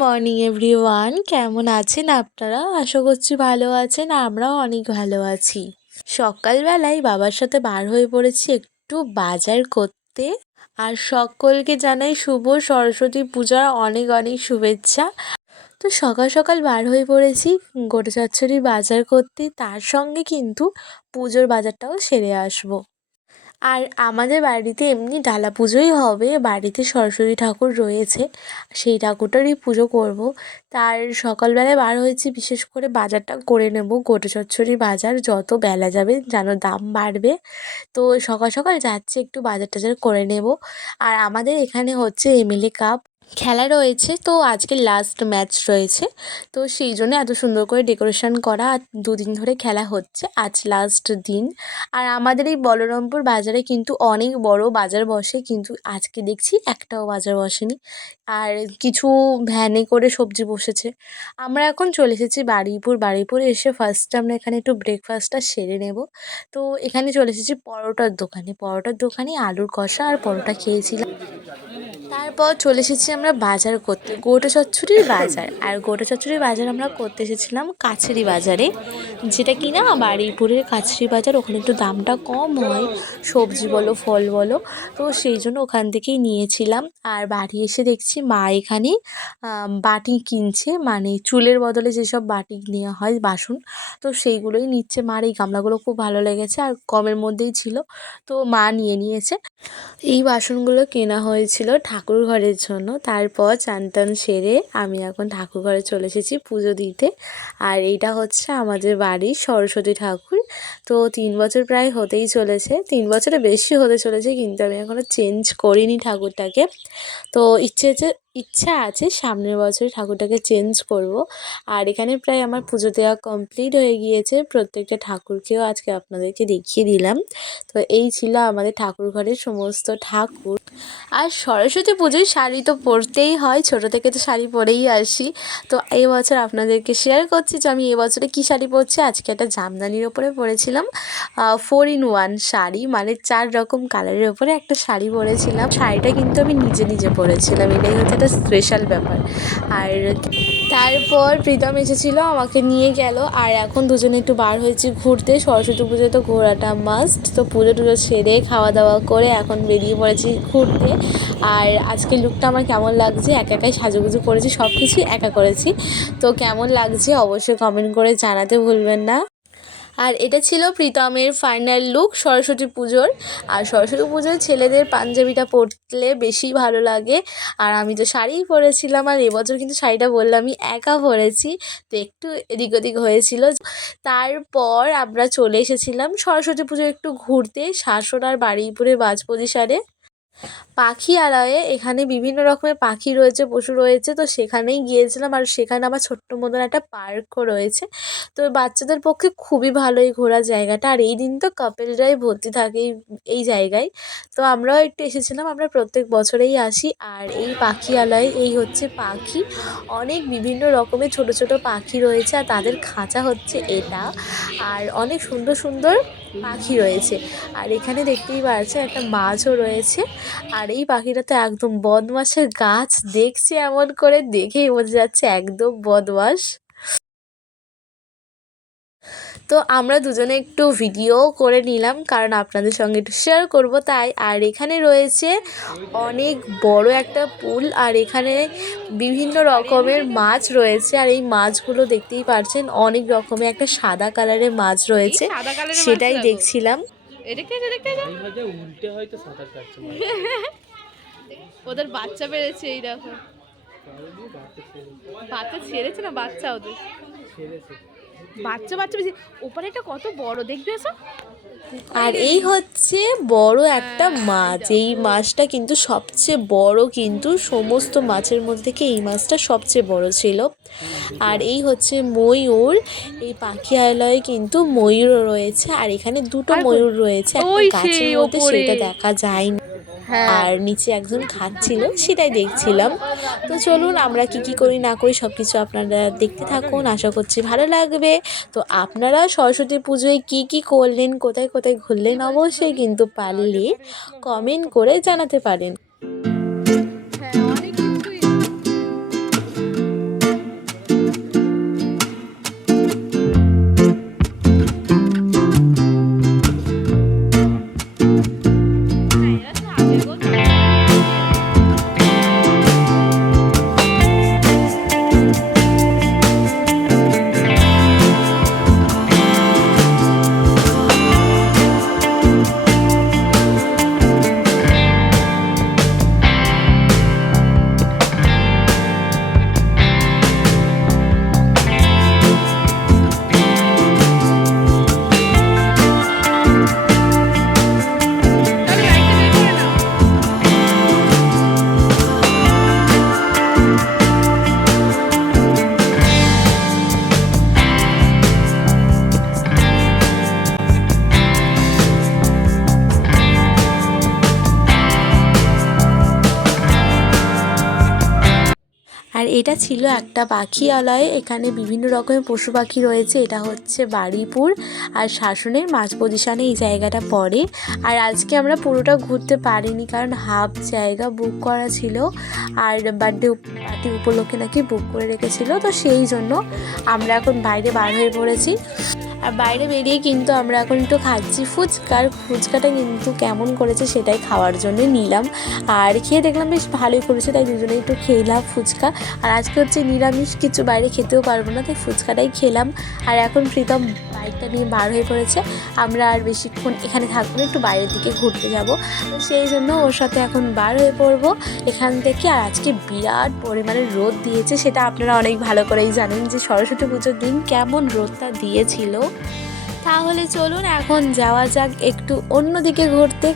Morning everyone, কেমন আছেন আপনারা? আশা করছি ভালো আছেন। আমরাও অনেক ভালো আছি। সকালবেলায় বাবার সাথে বার হয়ে পড়েছি একটু বাজার করতে। আর সকলকে জানাই শুভ সরস্বতী পূজার অনেক অনেক শুভেচ্ছা। তো সকাল সকাল বার হয়ে পড়েছি গোটা চচ্চড়ি বাজার করতে, তার সঙ্গে কিন্তু পুজোর বাজারটাও সেরে আসবো। আর আমাদের বাড়িতে এমনি ডালা পুজোই হবে, বাড়িতে সরস্বতী ঠাকুর রয়েছে, সেই ঠাকুরটারই পুজো করব। তার সকালবেলায় বার হয়েছি বিশেষ করে বাজারটা করে নেব, গোটা চচ্চড়ি বাজার। যত বেলা যাবে যেন দাম বাড়বে, তো সকাল সকাল যাচ্ছি একটু বাজার টাজার করে নেব। আর আমাদের এখানে হচ্ছে এমএলএ কাপ খেলা রয়েছে, তো আজকে লাস্ট ম্যাচ রয়েছে, তো সেই জন্য এত সুন্দর করে ডেকোরেশন করা। আর দুদিন ধরে খেলা হচ্ছে, আজ লাস্ট দিন। আর আমাদের এই বলরামপুর বাজারে কিন্তু অনেক বড় বাজার বসে, কিন্তু আজকে দেখছি একটাও বাজার বসেনি। আর কিছু ভ্যানে করে সবজি বসেছে। আমরা এখন চলে এসেছি বারুইপুর এসে ফার্স্টে আমরা এখানে একটু ব্রেকফাস্টটা সেরে নেব। তো এখানে চলে এসেছি পরোটার দোকানে আলুর কষা আর পরোটা খেয়েছিলাম। তারপর চলে এসেছি আমরা বাজার করতে, গোটা চচ্চড়ির বাজার। আর গোটা চচ্চড়ির বাজার আমরা করতে এসেছিলাম কাছেরি বাজারে, যেটা কিনা বারুইপুরের কাছেরি বাজার। ওখানে একটু দামটা কম হয়, সবজি বলো ফল বলো, তো সেই জন্য ওখান থেকেই নিয়েছিলাম। আর বাড়ি এসে দেখছি মা এখানে বাটি কিনছে, মানে চুলের বদলে যেসব বাটি নেওয়া হয় বাসন, তো সেইগুলোই নিচ্ছে। মার এই গামলাগুলো খুব ভালো লেগেছে আর কমের মধ্যেই ছিল, তো মা নিয়েছে। এই বাসনগুলো কেনা হয়েছিল ঠাকুর ঘরের জন্য। তারপর চান টান সেরে আমি এখন ঠাকুর ঘরে চলে এসেছি পুজো দিতে। আর এইটা হচ্ছে আমাদের বাড়ির সরস্বতী ঠাকুর। তো 3 বছর প্রায় হতেই চলেছে, 3 বছরে বেশি হতে চলেছে, কিন্তু আমি এখনও চেঞ্জ করিনি ঠাকুরটাকে। তো ইচ্ছা আছে সামনের বছর ঠাকুরটাকে চেঞ্জ করব। আর এখানে প্রায় আমার পুজো দেওয়া কমপ্লিট হয়ে গিয়েছে, প্রত্যেকটা ঠাকুরকেও আজকে আপনাদেরকে দেখিয়ে দিলাম। তো এই ছিল আমাদের ঠাকুর ঘরের সমস্ত ঠাকুর। আর সরস্বতী পুজোয় শাড়ি তো পরতেই হয়, ছোটো থেকে তো শাড়ি পরেই আসি। তো এই বছর আপনাদেরকে শেয়ার করছি যে আমি এবছরে কী শাড়ি পরছি। আজকে একটা জামদানির ওপরে পরেছিলাম 4-in-1 শাড়ি, মানে 4 রকম কালারের ওপরে একটা শাড়ি পরেছিলাম। শাড়িটা কিন্তু আমি নিজে পরেছিলাম, এটাই হচ্ছে একটা স্পেশাল ব্যাপার। আর তারপর প্রীতম এসেছিলো, আমাকে নিয়ে গেল। আর এখন দুজনে একটু বার হয়েছি ঘুরতে, সরস্বতী পুজোয় তো ঘোরাটা মাস্ট। তো পুজো টুজো সেরে খাওয়া দাওয়া করে এখন বেরিয়ে পড়েছি ঘুরতে। আর আজকে লুকটা আমার কেমন লাগছে, একাই সাজুগুজু করেছি, সব কিছুই একা করেছি। তো কেমন লাগছে অবশ্যই কমেন্ট করে জানাতে ভুলবেন না। আর এটা ছিল প্রীতমের ফাইনাল লুক সরস্বতী পুজোর। আর সরস্বতী পুজোয় ছেলেদের পাঞ্জাবিটা পরলে বেশি ভালো লাগে। আর আমি তো শাড়িই পরেছিলাম, আর এবছর কিন্তু শাড়িটা বললামই একা পরেছি, তো একটু এদিক ওদিক হয়েছিল। তারপর আমরা চলে এসেছিলাম সরস্বতী পুজো একটু ঘুরতে শাসন আর বারুইপুরের বাজপদিসারে পাখিরালয়ে। এখানে বিভিন্ন রকমের পাখি রয়েছে, পশু রয়েছে, তো সেখানেই গিয়েছিলাম। আর সেখানে আমার ছোট্ট মতন একটা পার্কও রয়েছে, তো বাচ্চাদের পক্ষে খুবই ভালো এই ঘোরার জায়গাটা। আর এই দিন তো কাপেলরাই ভর্তি থাকে এই জায়গায়, তো আমরাও একটু এসেছিলাম। আমরা প্রত্যেক বছরেই আসি। আর এই পাখিরালয়ে এই হচ্ছে পাখি, অনেক বিভিন্ন রকমের ছোট ছোট পাখি রয়েছে, আর তাদের খাঁচা হচ্ছে এটা। আর অনেক সুন্দর সুন্দর পাখি রয়েছে। আর এখানে দেখতেই পাচ্ছেন একটা মাছও রয়েছে। আর এই পাখিটা তো একদম বদমাশের গাছ, দেখছে এমন করে, দেখেই বোঝা যাচ্ছে একদম বদমাশ। তো আমরা দুজনে একটু ভিডিও করে নিলাম, কারণ আপনাদের সঙ্গে একটু শেয়ার করব তাই। আর এখানে রয়েছে অনেক বড় একটা পুল, আর এখানে বিভিন্ন রকমের মাছ রয়েছে। আর এই মাছগুলো দেখতেই পাচ্ছেন, অনেক রকমের একটা সাদা কালারের মাছ রয়েছে, সেটাই দেখছিলাম। ওদের বাচ্চা বেড়েছে, এই দেখো বাচ্চা ছেড়েছে না, বাচ্চা ওদের বাচ্চা বেশি। ওপারে এটা কত বড় দেখবে এসো। আর এই হচ্ছে বড় একটা মাছ, এই মাছটা কিন্তু সবচেয়ে বড়, কিন্তু সমস্ত মাছের মধ্যে থেকে এই মাছটা সবচেয়ে বড় ছিল। আর এই হচ্ছে ময়ূর, এই পাখিরালয়ে কিন্তু ময়ূরও রয়েছে। আর এখানে দুটো ময়ূর রয়েছে, একটা গাছের মধ্যে, সেটা দেখা যায় না। আর নিচে একজন খাচ্ছিল, সেটাই দেখছিলাম। তো চলুন আমরা কি করি না করি সব কিছু আপনারা দেখতে থাকুন, আশা করছি ভালো লাগবে। তো আপনারা সরস্বতী পুজোয় কি করলেন, কোথায় কোথায় ঘুরলেন, অবশ্যই কিন্তু পারলে কমেন্ট করে জানাতে পারেন। এটা ছিল একটা পাখিরালয়। এখানে বিভিন্ন রকমের পশু পাখি রয়েছে। এটা হচ্ছে বারুইপুর আর শাসনের মাঝ পজিশনে এই জায়গাটা পড়ে। আর আজকে আমরা পুরোটা ঘুরতে পারিনি, কারণ হাফ জায়গা বুক করা ছিল, আর বার্থডে পার্টি উপলক্ষে নাকি বুক করে রেখেছিল। তো সেই জন্য আমরা এখন বাইরে বার হয়ে পড়েছি। আর বাইরে বেরিয়ে কিন্তু আমরা এখন একটু খাচ্ছি ফুচকাটা কিন্তু কেমন করেছে সেটাই খাওয়ার জন্য নিলাম। আর খেয়ে দেখলাম বেশ ভালোই করেছে, তাই দুজনে একটু খেলাম ফুচকা। আর আজকে হচ্ছে নিরামিষ, কিছু বাইরে খেতেও পারবো না, তাই ফুচকাটাই খেলাম। আর এখন প্রীতম বাইকটা নিয়ে বার হয়ে পড়েছে। আমরা আর বেশিক্ষণ এখানে থাকবো না, একটু বাইরের দিকে ঘুরতে যাব, সেই জন্য ওর সাথে এখন বার হয়ে পড়বো এখান থেকে। আর আজকে বিরাট পরিমাণে রোদ দিয়েছে, সেটা আপনারা অনেক ভালো করেই জানেন যে সরস্বতী পুজোর দিন কেমন রোদটা দিয়েছিল। তাহলে চলুন এখন যাওয়া যাক একটু অন্যদিকে ঘুরতে।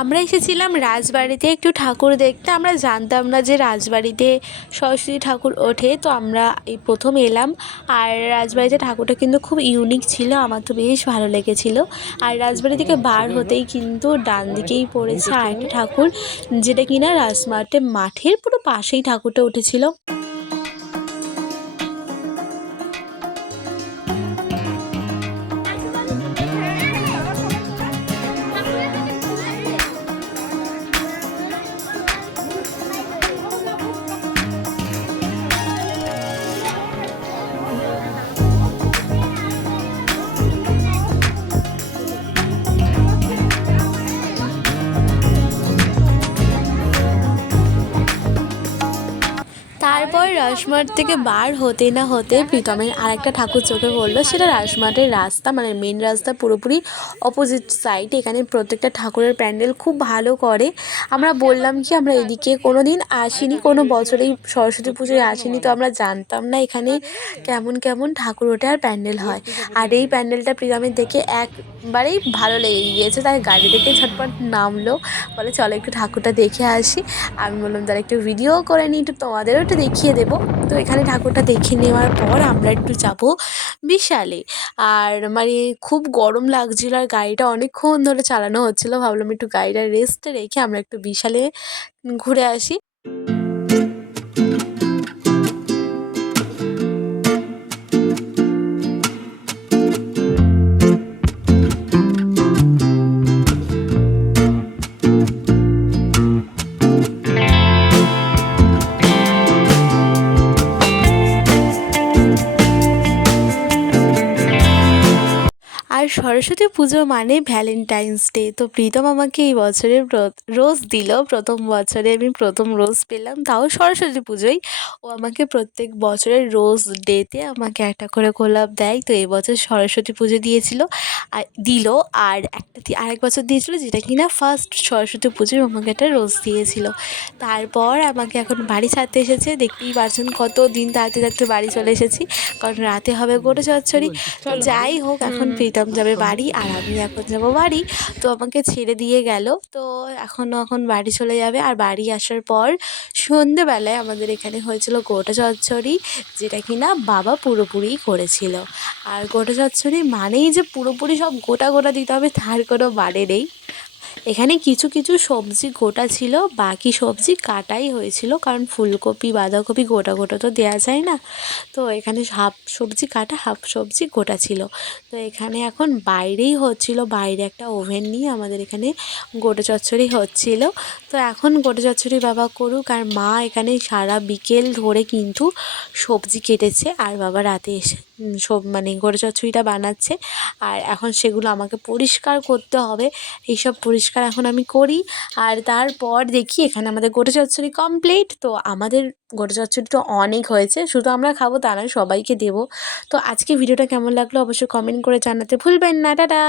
আমরা এসেছিলাম রাজবাড়িতে একটু ঠাকুর দেখতে। আমরা জানতাম না যে রাজবাড়িতে সরস্বতী ঠাকুর ওঠে, তো আমরা এই প্রথম এলাম। আর রাজবাড়িতে ঠাকুরটা কিন্তু খুব ইউনিক ছিল, আমার তো বেশ ভালো লেগেছিলো। আর রাজবাড়ি থেকে বার হতেই কিন্তু ডান দিকেই পড়েছে আরেকটা ঠাকুর, যেটা কিনা মাঠের পুরো পাশেই ঠাকুরটা উঠেছিল। তারপর রাজমাট থেকে বার হতে না হতে প্রীতমের আরেকটা ঠাকুর চোখে পড়লো। সেটা রাজমাটের রাস্তা, মানে মেন রাস্তা পুরোপুরি অপোজিট সাইড। এখানে প্রত্যেকটা ঠাকুরের প্যান্ডেল খুব ভালো করে। আমরা বললাম কি আমরা এদিকে কোনো দিন আসিনি, কোনো বছরেই সরস্বতী পুজোয় আসিনি, তো আমরা জানতাম না এখানে কেমন কেমন ঠাকুর ওঠে আর প্যান্ডেল হয়। আর এই প্যান্ডেলটা প্রীতমের দেখে একবারেই ভালো লেগে গিয়েছে, তাই গাড়ি থেকে ঝটপট নামলো, বলে চলো একটু ঠাকুরটা দেখে আসি। আমি বললাম তাহলে একটু ভিডিও করে নিই, একটু তোমাদেরও একটু দেখিয়ে দেবো। তো এখানে ঠাকুরটা দেখে নেওয়ার পর আমরা একটু যাব বিশালে। আর মানে খুব গরম লাগছিল, আর গাড়িটা অনেকক্ষণ ধরে চালানো হচ্ছিলো, ভাবলাম একটু গাড়িটা রেস্টে রেখে আমরা একটু বিশালে ঘুরে আসি। আর সরস্বতী পুজো মানে ভ্যালেন্টাইন্স ডে। তো প্রীতম আমাকে এই বছরের রোজ দিল, প্রথম বছরে আমি প্রথম রোজ পেলাম, তাও সরস্বতী পুজোয়। ও আমাকে প্রত্যেক বছরের রোজ ডেতে আমাকে একটা করে গোলাপ দেয়। তো এবছর সরস্বতী পুজো দিয়েছিল আর আর আরেক বছর দিয়েছিল, যেটা কিনা ফার্স্ট সরস্বতী পুজোয় আমাকে একটা রোজ দিয়েছিল। তারপর আমাকে এখন বাড়ি ছাড়তে এসেছে, দেখতেই পারছেন কত দিন থাকতে থাকতে বাড়ি চলে এসেছি, কারণ রাতে হবে গোটা চচ্চড়ি। তো যাই হোক, এখন প্রীতম যাবে বাড়ি আর আমি এখন যাব বাড়ি। তো আমাকে ছেড়ে দিয়ে গেল, তো এখন বাড়ি চলে যাবে। আর বাড়ি আসার পর সন্ধেবেলায় আমাদের এখানে হয়েছিল গোটা চচ্চড়ি, যেটা কিনা বাবা পুরোপুরি করেছিল। আর গোটা চচ্চড়ি মানেই যে পুরোপুরি সব গোটা গোটা দিতে হবে তার কোনো মানে নেই। এখানে কিছু কিছু সবজি গোটা ছিল, বাকি সবজি কাটাই হয়েছিল, কারণ ফুলকপি বাঁধাকপি গোটা গোটা তো দেওয়া যায় না। তো এখানে হাফ সবজি কাটা হাফ সবজি গোটা ছিল। তো এখানে এখন বাইরেই হচ্ছিল, বাইরে একটা ওভেন নিয়ে আমাদের এখানে গোটা চচ্চড়ি হচ্ছিল। তো এখন গোটা চচ্চড়ি বাবা করুক, আর মা এখানে সারা বিকেল ধরে কিন্তু সবজি কেটেছে, আর বাবা রাতে এসে সব মানে গোটা চচ্চড়িটা বানাচ্ছে। আর এখন সেগুলো আমাকে পরিষ্কার করতে হবে। এইসব পরিষ্কার এখন আমি করি। আর তারপর দেখি এখানে আমাদের গোটা চচ্চড়ি কমপ্লিট। তো আমাদের গোটা চচ্চড়ি তো অনেক হয়েছে, শুধু আমরা খাবো তা নয়, সবাইকে দেবো। তো আজকে ভিডিওটা কেমন লাগলো অবশ্যই কমেন্ট করে জানাতে ভুলবেন না। টাটা।